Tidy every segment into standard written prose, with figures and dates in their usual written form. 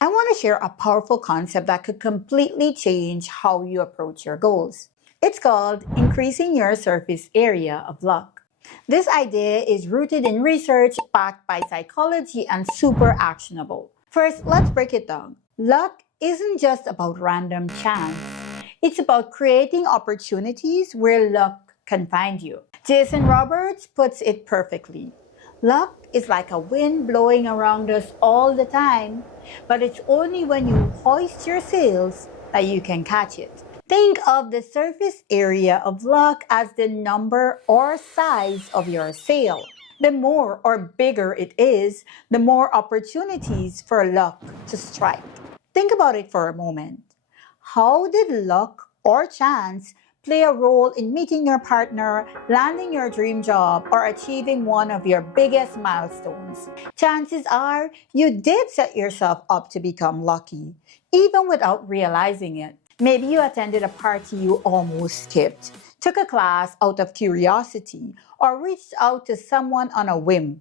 I want to share a powerful concept that could completely change how you approach your goals. It's called increasing your surface area of luck. This idea is rooted in research backed by psychology and super actionable. First, let's break it down. Luck isn't just about random chance. It's about creating opportunities where luck can find you. Jason Roberts puts it perfectly. Luck is like a wind blowing around us all the time, but it's only when you hoist your sails that you can catch it. Think of the surface area of luck as the number or size of your sail. The more or bigger it is, the more opportunities for luck to strike. Think about it for a moment. How did luck or chance play a role in meeting your partner, landing your dream job, or achieving one of your biggest milestones? Chances are you did set yourself up to become lucky, even without realizing it. Maybe you attended a party you almost skipped, took a class out of curiosity, or reached out to someone on a whim.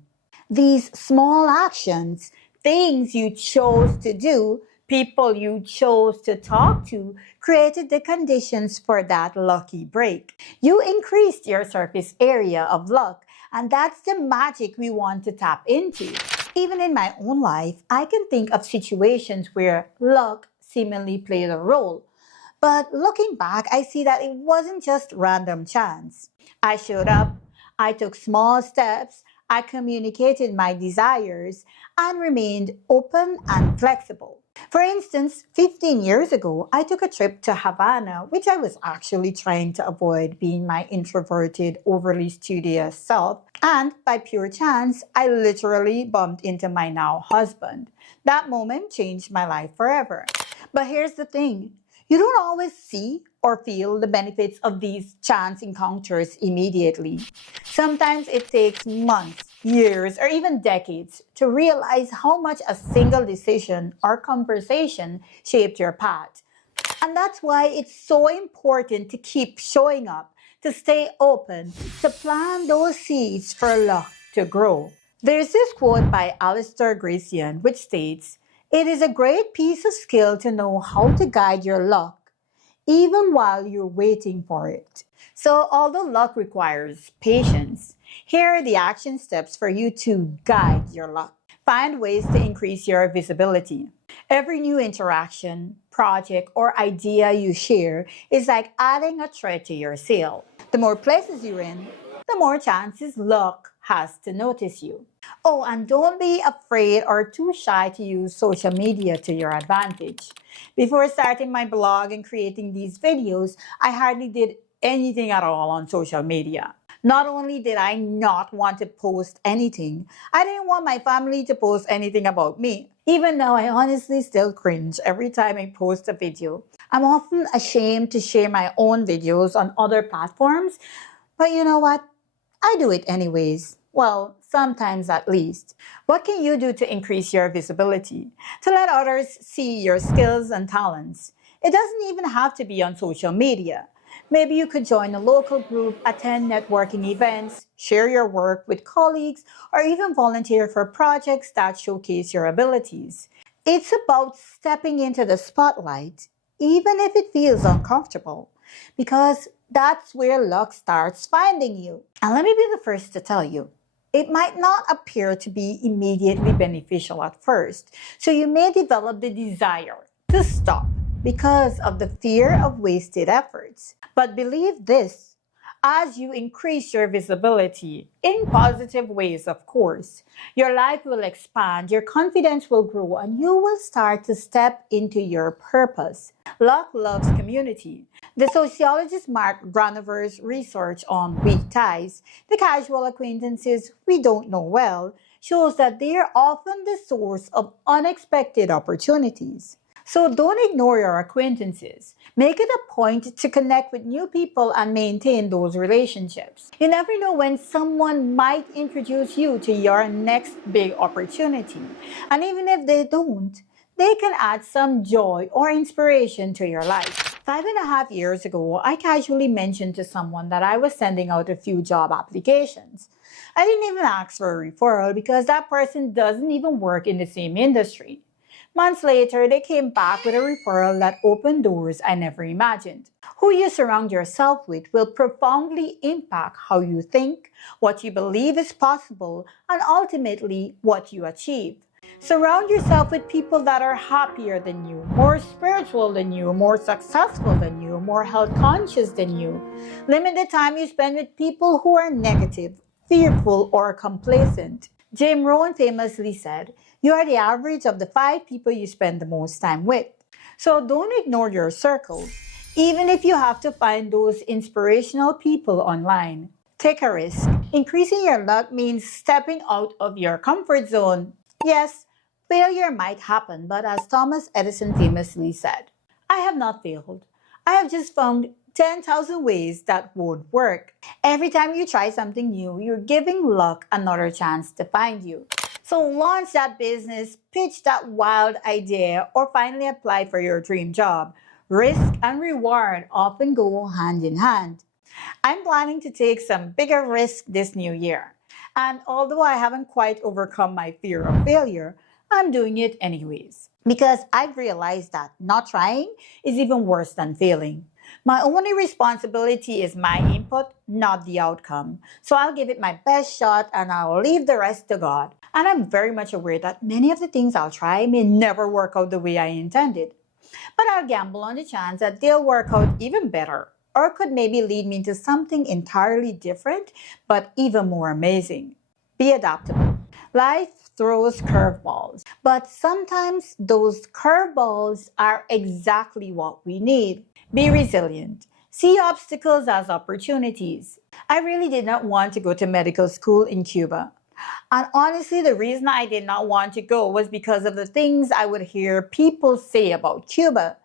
These small actions, things you chose to do, people you chose to talk to, created the conditions for that lucky break. You increased your surface area of luck, and that's the magic we want to tap into. Even in my own life, I can think of situations where luck seemingly played a role. But looking back, I see that it wasn't just random chance. I showed up, I took small steps, I communicated my desires, and remained open and flexible. For instance, 15 years ago, I took a trip to Havana, which I was actually trying to avoid being my introverted, overly studious self. And by pure chance, I literally bumped into my now husband. That moment changed my life forever. But here's the thing. You don't always see or feel the benefits of these chance encounters immediately. Sometimes it takes months, years, or even decades to realize how much a single decision or conversation shaped your path. And that's why it's so important to keep showing up, to stay open, to plant those seeds for luck to grow. There's this quote by Alistair Gracian which states, "It is a great piece of skill to know how to guide your luck, even while you're waiting for it." So, although luck requires patience, here are the action steps for you to guide your luck. Find ways to increase your visibility. Every new interaction, project, or idea you share is like adding a thread to your sail. The more places you're in, the more chances luck has to notice you. Oh, and don't be afraid or too shy to use social media to your advantage. Before starting my blog and creating these videos, I hardly did anything at all on social media. Not only did I not want to post anything, I didn't want my family to post anything about me. Even now, I honestly still cringe every time I post a video. I'm often ashamed to share my own videos on other platforms, but you know what? I do it anyways. Well, sometimes at least. What can you do to increase your visibility? To let others see your skills and talents? It doesn't even have to be on social media. Maybe you could join a local group, attend networking events, share your work with colleagues, or even volunteer for projects that showcase your abilities. It's about stepping into the spotlight, even if it feels uncomfortable, because that's where luck starts finding you. And let me be the first to tell you, it might not appear to be immediately beneficial at first, so you may develop the desire to stop because of the fear of wasted efforts. But believe this, as you increase your visibility, in positive ways, of course, your life will expand, your confidence will grow, and you will start to step into your purpose. Luck loves community. The sociologist Mark Granover's research on weak ties, the casual acquaintances we don't know well, shows that they are often the source of unexpected opportunities. So don't ignore your acquaintances. Make it a point to connect with new people and maintain those relationships. You never know when someone might introduce you to your next big opportunity. And even if they don't, they can add some joy or inspiration to your life. 5.5 years ago, I casually mentioned to someone that I was sending out a few job applications. I didn't even ask for a referral because that person doesn't even work in the same industry. Months later, they came back with a referral that opened doors I never imagined. Who you surround yourself with will profoundly impact how you think, what you believe is possible, and ultimately what you achieve. Surround yourself with people that are happier than you, more spiritual than you, more successful than you, more health conscious than you. Limit the time you spend with people who are negative, fearful, or complacent. Jim Rohn famously said, "You are the average of the 5 people you spend the most time with." So don't ignore your circle, even if you have to find those inspirational people online. Take a risk. Increasing your luck means stepping out of your comfort zone. Yes, failure might happen, but as Thomas Edison famously said, "I have not failed. I have just found 10,000 ways that won't work." Every time you try something new, you're giving luck another chance to find you. So launch that business, pitch that wild idea, or finally apply for your dream job. Risk and reward often go hand in hand. I'm planning to take some bigger risks this new year. And although I haven't quite overcome my fear of failure, I'm doing it anyways. Because I've realized that not trying is even worse than failing. My only responsibility is my input, not the outcome. So I'll give it my best shot and I'll leave the rest to God. And I'm very much aware that many of the things I'll try may never work out the way I intended. But I'll gamble on the chance that they'll work out even better, or could maybe lead me to something entirely different, but even more amazing. Be adaptable. Life throws curveballs, but sometimes those curveballs are exactly what we need. Be resilient. See obstacles as opportunities. I really did not want to go to medical school in Cuba. And honestly, the reason I did not want to go was because of the things I would hear people say about Cuba.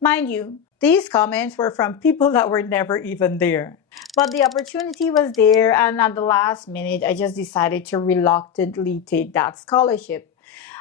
Mind you, these comments were from people that were never even there. But the opportunity was there, and at the last minute, I just decided to reluctantly take that scholarship.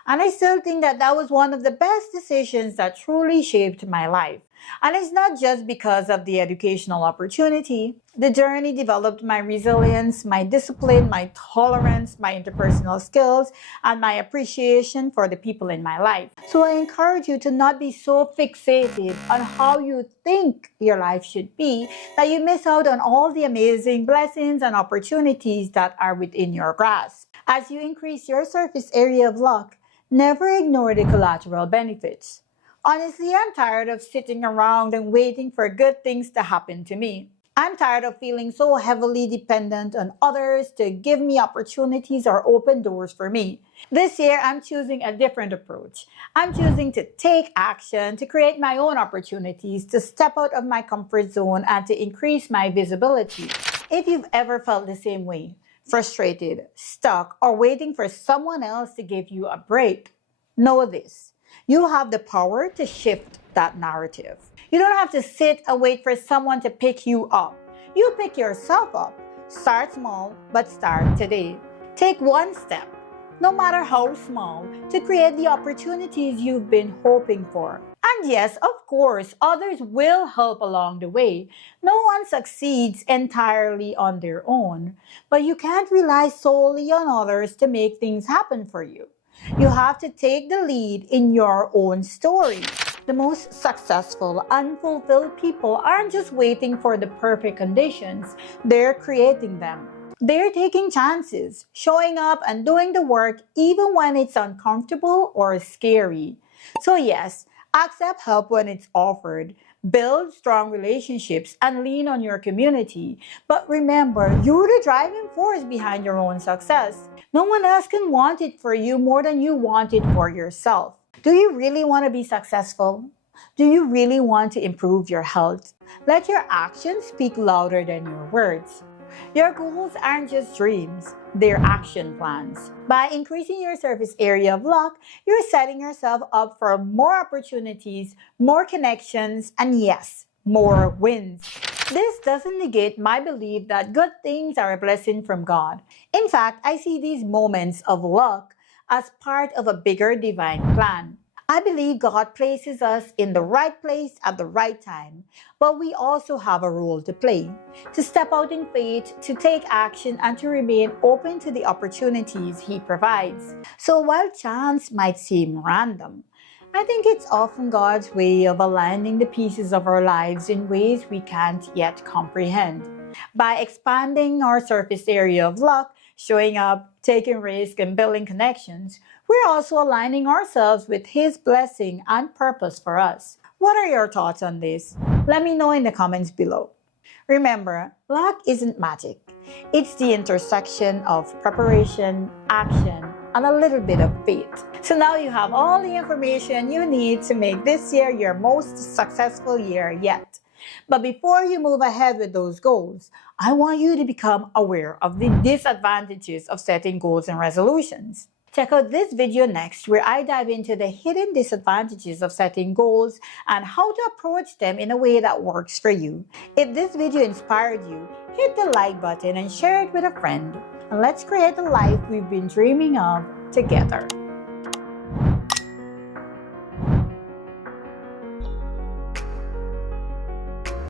And I still think that that was one of the best decisions that truly shaped my life. And it's not just because of the educational opportunity. The journey developed my resilience, my discipline, my tolerance, my interpersonal skills, and my appreciation for the people in my life. So I encourage you to not be so fixated on how you think your life should be that you miss out on all the amazing blessings and opportunities that are within your grasp. As you increase your surface area of luck, never ignore the collateral benefits. Honestly, I'm tired of sitting around and waiting for good things to happen to me. I'm tired of feeling so heavily dependent on others to give me opportunities or open doors for me. This year, I'm choosing a different approach. I'm choosing to take action, to create my own opportunities, to step out of my comfort zone, and to increase my visibility. If you've ever felt the same way, frustrated, stuck, or waiting for someone else to give you a break, know this. You have the power to shift that narrative. You don't have to sit and wait for someone to pick you up. You pick yourself up. Start small, but start today. Take one step, no matter how small, to create the opportunities you've been hoping for. And yes, of course, others will help along the way. No one succeeds entirely on their own, but you can't rely solely on others to make things happen for you. You have to take the lead in your own story. The most successful, unfulfilled people aren't just waiting for the perfect conditions, they're creating them. They're taking chances, showing up and doing the work even when it's uncomfortable or scary. So yes, accept help when it's offered, build strong relationships, and lean on your community. But remember, you're the driving force behind your own success. No one else can want it for you more than you want it for yourself. Do you really want to be successful? Do you really want to improve your health? Let your actions speak louder than your words. Your goals aren't just dreams, they're action plans. By increasing your surface area of luck, you're setting yourself up for more opportunities, more connections, and yes, more wins. This doesn't negate my belief that good things are a blessing from God. In fact, I see these moments of luck as part of a bigger divine plan. I believe God places us in the right place at the right time, but we also have a role to play, to step out in faith, to take action, and to remain open to the opportunities He provides. So while chance might seem random, I think it's often God's way of aligning the pieces of our lives in ways we can't yet comprehend. By expanding our surface area of luck, showing up, taking risks, and building connections, we're also aligning ourselves with His blessing and purpose for us. What are your thoughts on this? Let me know in the comments below. Remember, luck isn't magic. It's the intersection of preparation, action, and a little bit of faith. So now you have all the information you need to make this year your most successful year yet. But before you move ahead with those goals, I want you to become aware of the disadvantages of setting goals and resolutions. Check out this video next, where I dive into the hidden disadvantages of setting goals and how to approach them in a way that works for you. If this video inspired you, hit the like button and share it with a friend. And let's create the life we've been dreaming of together.